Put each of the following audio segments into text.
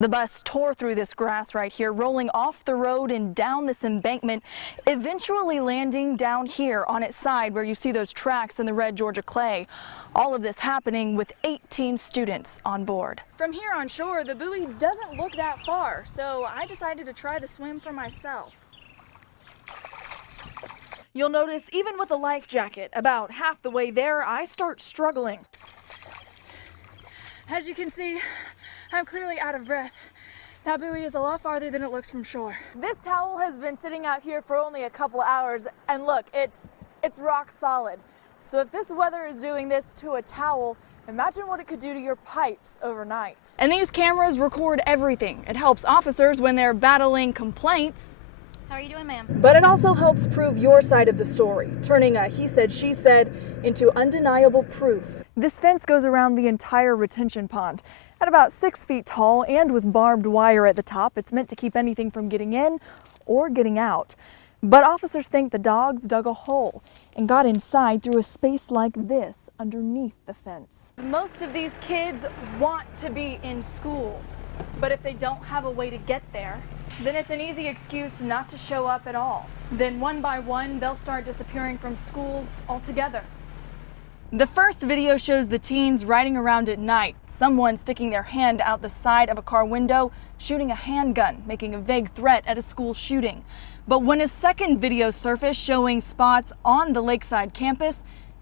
The bus tore through this grass right here, rolling off the road and down this embankment, eventually landing down here on its side where you see those tracks in the red Georgia clay. All of this happening with 18 students on board. From here on shore, the buoy doesn't look that far, so I decided to try to swim for myself. You'll notice even with a life jacket, about half the way there, I start struggling. As you can see, I'm clearly out of breath. That buoy is a lot farther than it looks from shore. This towel has been sitting out here for only a couple hours, and look, it's rock solid. So if this weather is doing this to a towel, imagine what it could do to your pipes overnight. And these cameras record everything. It helps officers when they're battling complaints. How are you doing, ma'am? But it also helps prove your side of the story, turning a he said, she said into undeniable proof. This fence goes around the entire retention pond. At about 6 feet tall and with barbed wire at the top, it's meant to keep anything from getting in or getting out. But officers think the dogs dug a hole and got inside through a space like this underneath the fence. Most of these kids want to be in school, but if they don't have a way to get there, then it's an easy excuse not to show up at all. Then one by one, they'll start disappearing from schools altogether. The first video shows the teens riding around at night, someone sticking their hand out the side of a car window, shooting a handgun, making a vague threat at a school shooting. But when a second video surfaced showing spots on the Lakeside campus,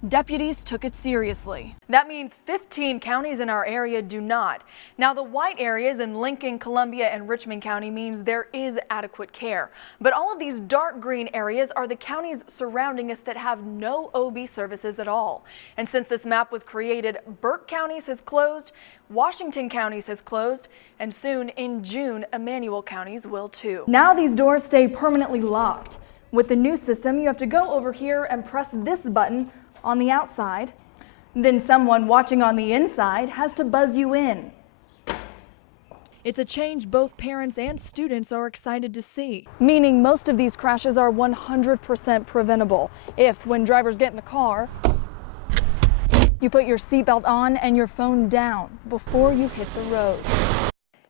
deputies took it seriously. That means 15 counties in our area do not. Now, the white areas in Lincoln, Columbia, and Richmond County means there is adequate care. But all of these dark green areas are the counties surrounding us that have no OB services at all. And since this map was created, Burke County has closed, Washington County has closed, and soon in June, Emmanuel counties will too. Now these doors stay permanently locked. With the new system, you have to go over here and press this button on the outside. Then someone watching on the inside has to buzz you in. It's a change both parents and students are excited to see. Meaning most of these crashes are 100% preventable if, when drivers get in the car, you put your seatbelt on and your phone down before you hit the road.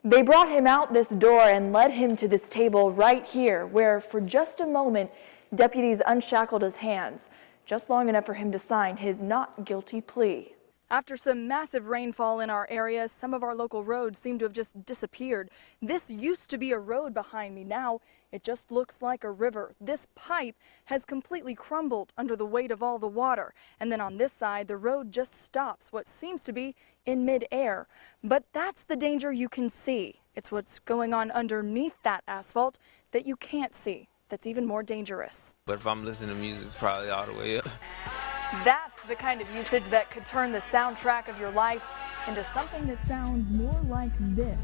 They brought him out this door and led him to this table right here, where for just a moment, deputies unshackled his hands, just long enough for him to sign his not guilty plea. After some massive rainfall in our area, some of our local roads seem to have just disappeared. This used to be a road behind me. Now it just looks like a river. This pipe has completely crumbled under the weight of all the water. And then on this side, the road just stops, what seems to be in midair. But that's the danger you can see. It's what's going on underneath that asphalt that you can't see that's even more dangerous. But if I'm listening to music, it's probably all the way up. That's the kind of usage that could turn the soundtrack of your life into something that sounds more like this.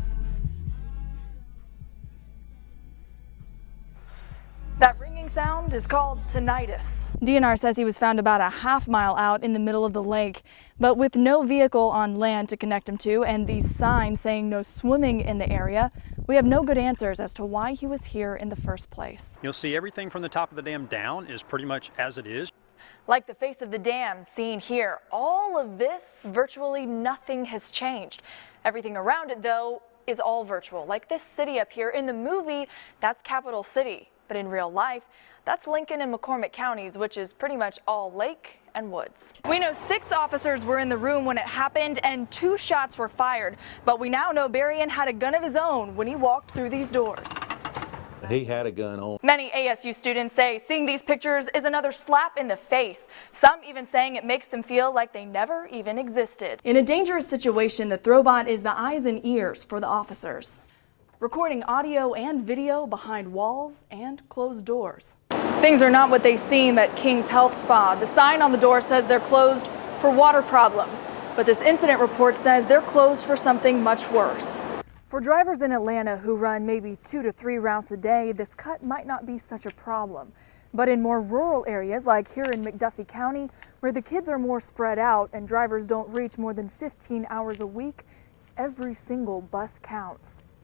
That ringing sound is called tinnitus. DNR says he was found about a half mile out in the middle of the lake, but with no vehicle on land to connect him to and these signs saying no swimming in the area, we have no good answers as to why he was here in the first place. You'll see everything from the top of the dam down is pretty much as it is. Like the face of the dam seen here, all of this, virtually nothing has changed. Everything around it, though, is all virtual. Like this city up here. In the movie, that's Capital City, but in real life, that's Lincoln and McCormick counties, which is pretty much all lake and woods. We know 6 officers were in the room when it happened and 2 shots were fired, but we now know Berrien had a gun of his own when he walked through these doors. He had a gun on. Many ASU students say seeing these pictures is another slap in the face. Some even saying it makes them feel like they never even existed. In a dangerous situation, the Throwbot is the eyes and ears for the officers, recording audio and video behind walls and closed doors. Things are not what they seem at King's Health Spa. The sign on the door says they're closed for water problems, but this incident report says they're closed for something much worse. For drivers in Atlanta who run maybe 2 to 3 routes a day, this cut might not be such a problem. But in more rural areas like here in McDuffie County, where the kids are more spread out and drivers don't reach more than 15 hours a week, every single bus counts.